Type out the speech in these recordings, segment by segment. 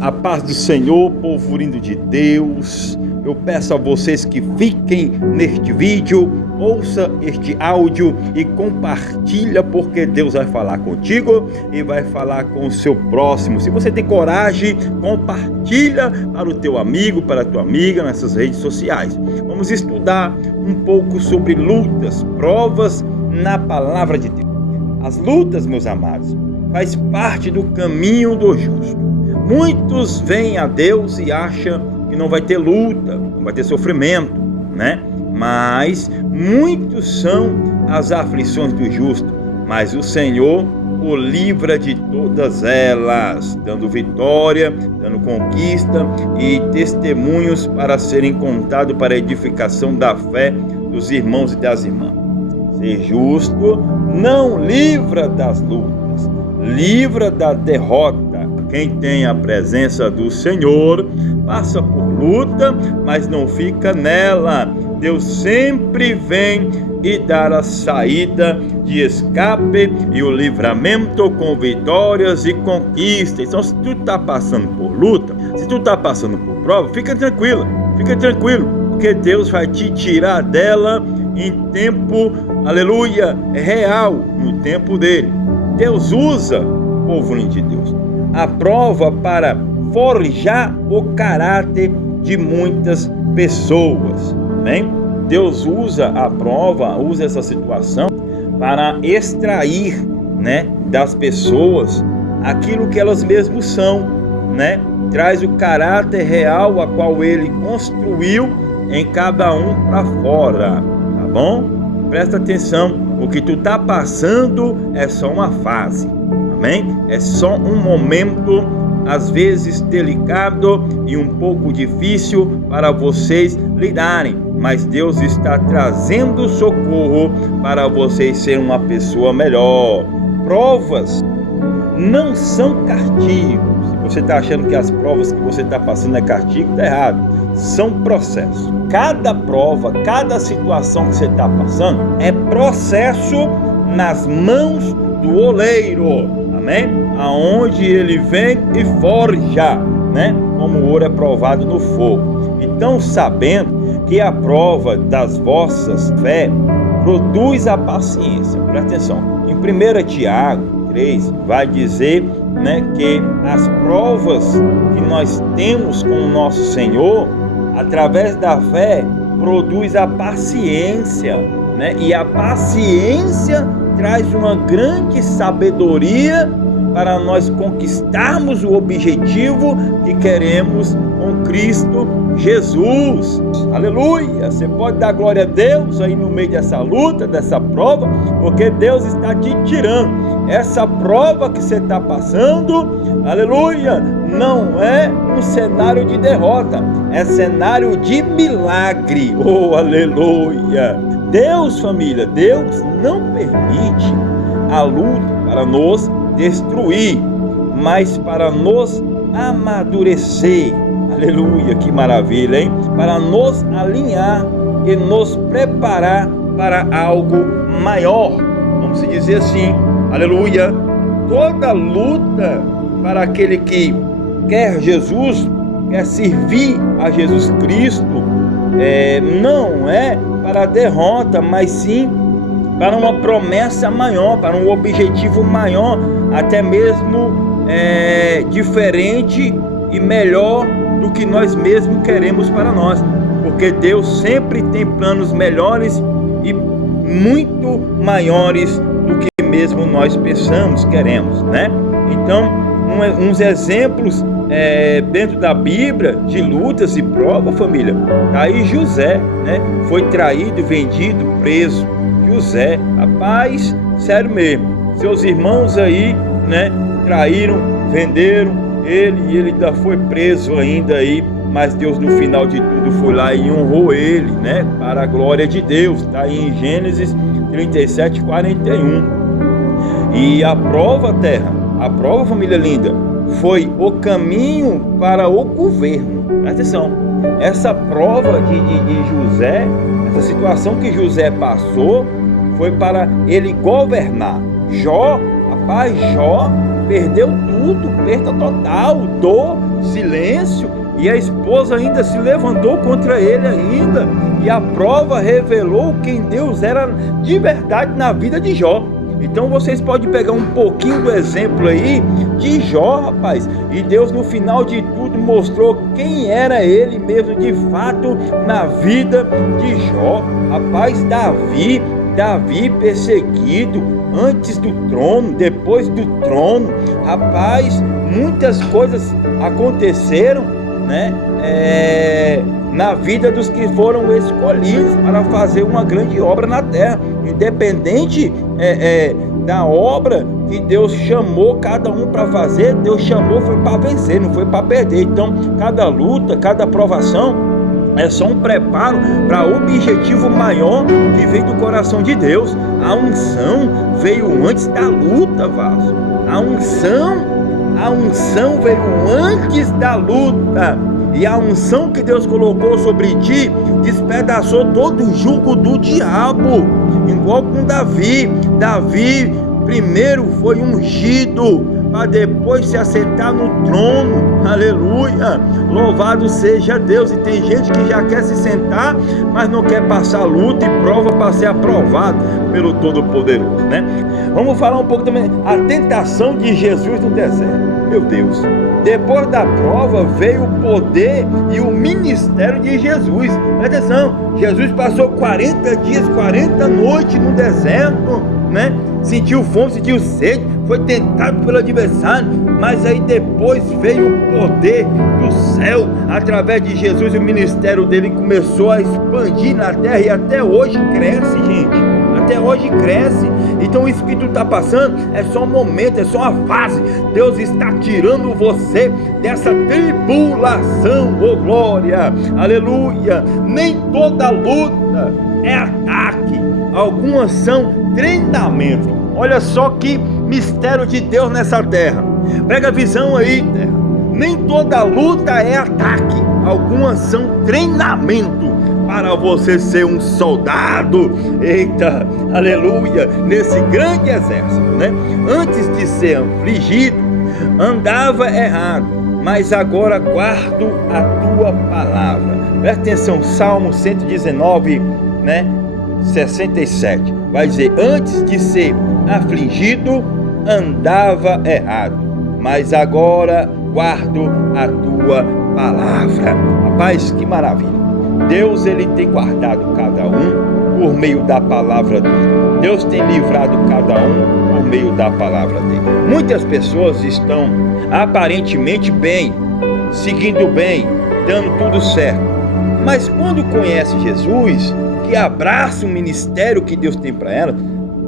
A paz do Senhor, povo lindo de Deus. Eu peço a vocês que fiquem neste vídeo, ouça este áudio e compartilha, porque Deus vai falar contigo e vai falar com o seu próximo. Se você tem coragem, compartilha para o teu amigo, para a tua amiga nessas redes sociais. Vamos estudar um pouco sobre lutas, provas na palavra de Deus. As lutas, meus amados, faz parte do caminho do justo. Muitos vêm a Deus e acham que não vai ter luta, não vai ter sofrimento, né? Mas muitos são as aflições do justo, mas o Senhor o livra de todas elas, dando vitória, dando conquista e testemunhos para serem contados para a edificação da fé dos irmãos e das irmãs. Ser justo não livra das lutas, livra da derrota. Quem tem a presença do Senhor passa por luta, mas não fica nela. Deus sempre vem e dá a saída de escape e o livramento com vitórias e conquistas. Então, se tu está passando por luta, se tu está passando por prova, fica tranquilo, porque Deus vai te tirar dela em tempo, aleluia, real, no tempo dele. Deus usa, povo de Deus, a prova para forjar o caráter de muitas pessoas, amém? Deus usa a prova, usa essa situação para extrair, né, das pessoas aquilo que elas mesmas são, né? Traz o caráter real a qual ele construiu em cada um para fora, tá bom? Presta atenção, o que tu está passando é só uma fase, amém? É só um momento, às vezes delicado e um pouco difícil para vocês lidarem, mas Deus está trazendo socorro para vocês serem uma pessoa melhor. Provas não são castigos. Se você está achando que as provas que você está passando é castigo, está errado. São processos. Cada prova, cada situação que você está passando é processo nas mãos do oleiro, amém? Aonde ele vem e forja, né? Como o ouro é provado no fogo. Então, sabendo que a prova das vossas fé produz a paciência. Presta atenção. Em 1 Tiago 3 vai dizer, né, que as provas que nós temos com o nosso Senhor, através da fé, produz a paciência, né? E a paciência traz uma grande sabedoria para nós conquistarmos o objetivo que queremos com Cristo Jesus. Aleluia! Você pode dar glória a Deus aí no meio dessa luta, dessa prova, porque Deus está te tirando. Essa prova que você está passando, aleluia, não é um cenário de derrota, é cenário de milagre. Oh, aleluia! Deus, família, Deus não permite a luta para nos destruir, mas para nos amadurecer. Aleluia, que maravilha, hein? Para nos alinhar e nos preparar para algo maior. Vamos dizer assim, aleluia. Toda luta para aquele que quer Jesus, quer servir a Jesus Cristo, não é para a derrota, mas sim para uma promessa maior, para um objetivo maior, até mesmo diferente e melhor do que nós mesmos queremos para nós, porque Deus sempre tem planos melhores e muito maiores do que mesmo nós pensamos, queremos, né? Então, uns exemplos dentro da Bíblia de lutas e provas, família. Aí José, né, foi traído, vendido, preso. José, rapaz, sério mesmo, seus irmãos aí, né, traíram, venderam ele, e ele ainda foi preso ainda aí, mas Deus no final de tudo foi lá e honrou ele, né, para a glória de Deus. Está aí em Gênesis 37, 41. E a prova, família linda, foi o caminho para o governo. Presta atenção, essa prova de José, essa situação que José passou, foi para ele governar. Jó perdeu tudo, perda total, dor, silêncio, e a esposa ainda se levantou contra ele ainda, e a prova revelou quem Deus era de verdade na vida de Jó. Então vocês podem pegar um pouquinho do exemplo aí de Jó, rapaz, e Deus no final de tudo mostrou quem era ele mesmo de fato na vida de Jó. Rapaz, Davi perseguido antes do trono, depois do trono, rapaz, muitas coisas aconteceram, né? Na vida dos que foram escolhidos para fazer uma grande obra na terra, independente da obra que Deus chamou cada um para fazer. Deus chamou foi para vencer, não foi para perder. Então cada luta, cada provação é só um preparo para o objetivo maior que vem do coração de Deus. A unção veio antes da luta, vaso. A unção veio antes da luta. E a unção que Deus colocou sobre ti despedaçou todo o jugo do diabo. Igual com Davi. Davi primeiro foi ungido para depois se assentar no trono. Aleluia, louvado seja Deus. E tem gente que já quer se sentar, mas não quer passar luta e prova para ser aprovado pelo Todo-Poderoso, né? Vamos falar um pouco também a tentação de Jesus no deserto. Meu Deus, depois da prova veio o poder e o ministério de Jesus. Presta atenção, Jesus passou 40 dias, 40 noites no deserto, né? Sentiu fome, sentiu sede, foi tentado pelo adversário, mas aí depois veio o poder do céu através de Jesus, e o ministério dele começou a expandir na terra e até hoje cresce, gente. Até hoje cresce. Então o Espírito está passando, é só um momento, é só uma fase. Deus está tirando você dessa tribulação, oh glória, aleluia. Nem toda luta é ataque, algumas são treinamento. Olha só que mistério de Deus nessa terra. Pega a visão aí, terra. Nem toda luta é ataque, algumas são treinamento para você ser um soldado, eita, aleluia, nesse grande exército, né? Antes de ser afligido, andava errado, mas agora guardo a tua palavra. Presta atenção, Salmo 119, né? 67, vai dizer: antes de ser afligido, andava errado, mas agora guardo a tua palavra. Rapaz, que maravilha! Deus, ele tem guardado cada um por meio da palavra dele. Deus tem livrado cada um por meio da palavra dele. Muitas pessoas estão aparentemente bem, seguindo bem, dando tudo certo, mas quando conhece Jesus, que abraça o ministério que Deus tem para ela,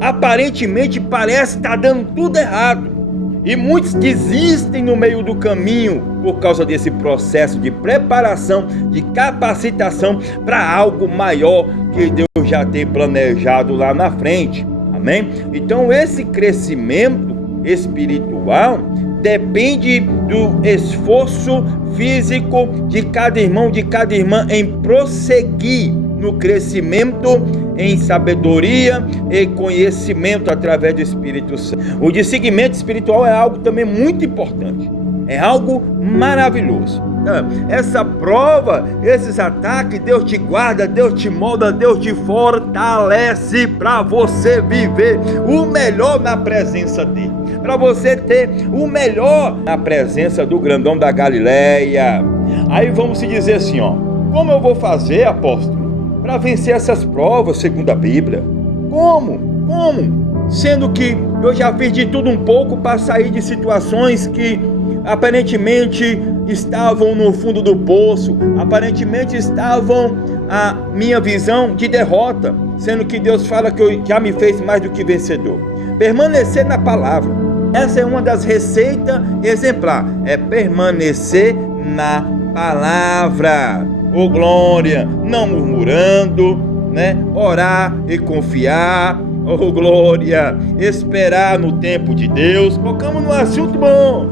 aparentemente parece estar dando tudo errado. E muitos desistem no meio do caminho por causa desse processo de preparação, de capacitação para algo maior que Deus já tem planejado lá na frente. Amém? Então esse crescimento espiritual depende do esforço físico de cada irmão, de cada irmã, em prosseguir no crescimento em sabedoria e conhecimento através do Espírito Santo. O discernimento espiritual é algo também muito importante, é algo maravilhoso. Essa prova, esses ataques, Deus te guarda, Deus te molda, Deus te fortalece para você viver o melhor na presença dele, para você ter o melhor na presença do grandão da Galileia. Aí vamos se dizer assim, ó: como eu vou fazer, apóstolo, para vencer essas provas segundo a Bíblia? Como? Sendo que eu já fiz de tudo um pouco para sair de situações que aparentemente estavam no fundo do poço, aparentemente estavam a minha visão de derrota, sendo que Deus fala que eu já me fez mais do que vencedor. Permanecer na palavra, essa é uma das receitas exemplar, é permanecer na palavra. Oh glória, não murmurando, né? Orar e confiar. Oh glória, esperar no tempo de Deus. Tocamos num assunto bom.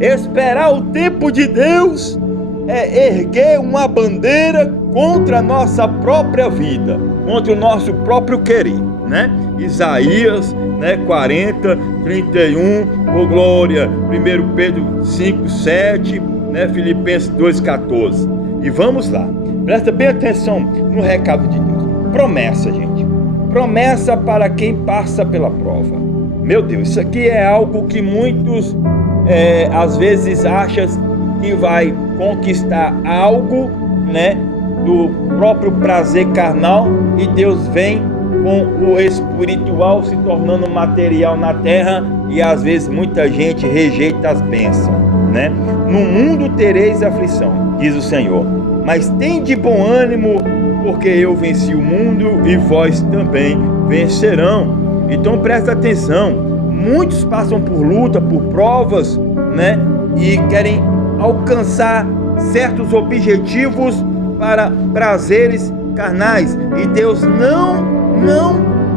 Esperar o tempo de Deus é erguer uma bandeira contra a nossa própria vida. contra o nosso próprio querer, né? Isaías, né, 40, 31, oh glória, 1 Pedro 5, 7, né, Filipenses 2, 14. E vamos lá, presta bem atenção no recado de Deus. Promessa, gente, promessa para quem passa pela prova. Meu Deus, isso aqui é algo que muitos às vezes acham que vai conquistar algo, né, do próprio prazer carnal, e Deus vem com o espiritual se tornando material na terra, e às vezes muita gente rejeita as bênçãos, né? No mundo tereis aflição, diz o Senhor, mas tende bom ânimo, porque eu venci o mundo e vós também vencerão. Então presta atenção, muitos passam por luta, por provas, né? E querem alcançar certos objetivos para prazeres carnais, e Deus não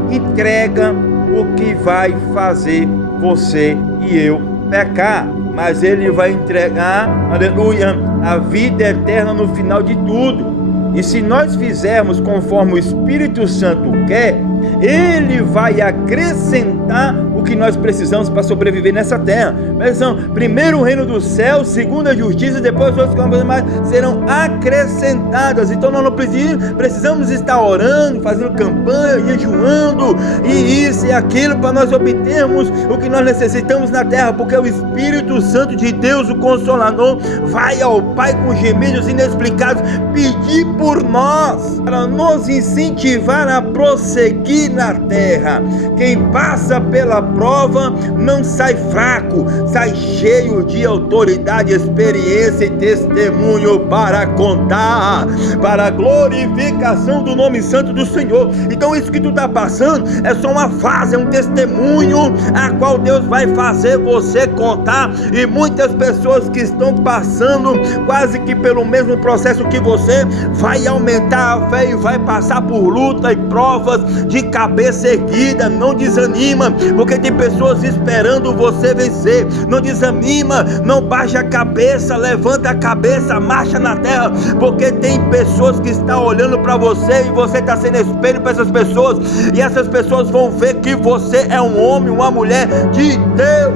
entrega o que vai fazer você e eu pecar, mas Ele vai entregar, aleluia, a vida eterna no final de tudo. E se nós fizermos conforme o Espírito Santo quer, Ele vai acrescentar o que nós precisamos para sobreviver nessa terra. Mas não, primeiro o reino do céu, segundo a justiça, e depois as outras coisas mais serão acrescentadas. Então nós não precisamos estar orando, fazendo campanha, jejuando, e isso e aquilo, para nós obtermos o que nós necessitamos na terra, porque o Espírito Santo de Deus, o Consolador, vai ao Pai com gemidos inexplicados pedir por nós, para nos incentivar a prosseguir na terra. Quem passa pela prova não sai fraco, sai cheio de autoridade, experiência e testemunho para contar, para a glorificação do nome santo do Senhor. Então isso que tu está passando é só uma fase, é um testemunho a qual Deus vai fazer você contar, e muitas pessoas que estão passando quase que pelo mesmo processo que você, vai aumentar a fé e vai passar por luta e provas de cabeça erguida. Não desanima, porque tem pessoas esperando você vencer. Não desanima, não baixa a cabeça, levanta a cabeça, marcha na terra, porque tem pessoas que estão olhando para você, e você está sendo espelho para essas pessoas, e essas pessoas vão ver que você é um homem, uma mulher de Deus,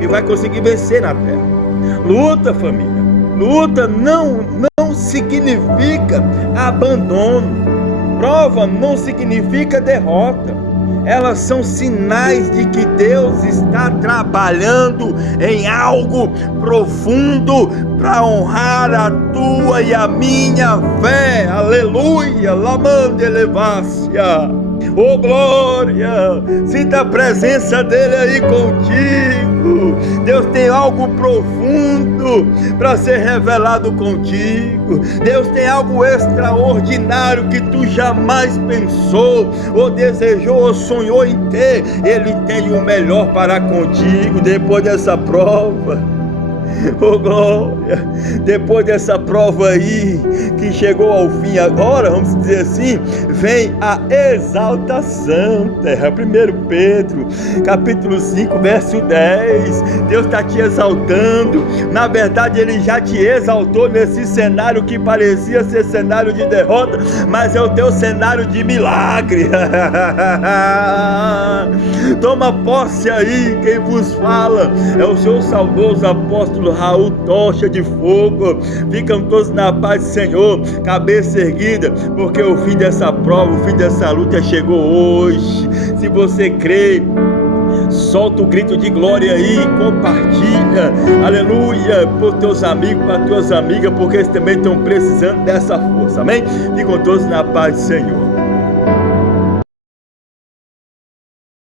e vai conseguir vencer na terra. Luta, família, luta não significa abandono, prova não significa derrota. Elas são sinais de que Deus está trabalhando em algo profundo para honrar a tua e a minha fé. Aleluia, lamande elevácia. Oh glória, sinta a presença dele aí contigo. Deus tem algo profundo para ser revelado contigo. Deus tem algo extraordinário que tu jamais pensou, ou desejou, ou sonhou em ter. Ele tem o melhor para contigo depois dessa prova. Oh glória, depois dessa prova aí que chegou ao fim agora, vamos dizer assim, vem a exaltação, terra. 1 Pedro capítulo 5 verso 10, Deus está te exaltando. Na verdade Ele já te exaltou nesse cenário que parecia ser cenário de derrota, mas é o teu cenário de milagre. Toma posse aí, quem vos fala é o seu saudoso apóstolo Raul Tocha de Fogo. Ficam todos na paz do Senhor, cabeça erguida, porque o fim dessa prova, o fim dessa luta chegou hoje. Se você crê, solta o grito de glória aí, compartilha, aleluia, por teus amigos, para tuas amigas, porque eles também estão precisando dessa força, amém? Ficam todos na paz do Senhor.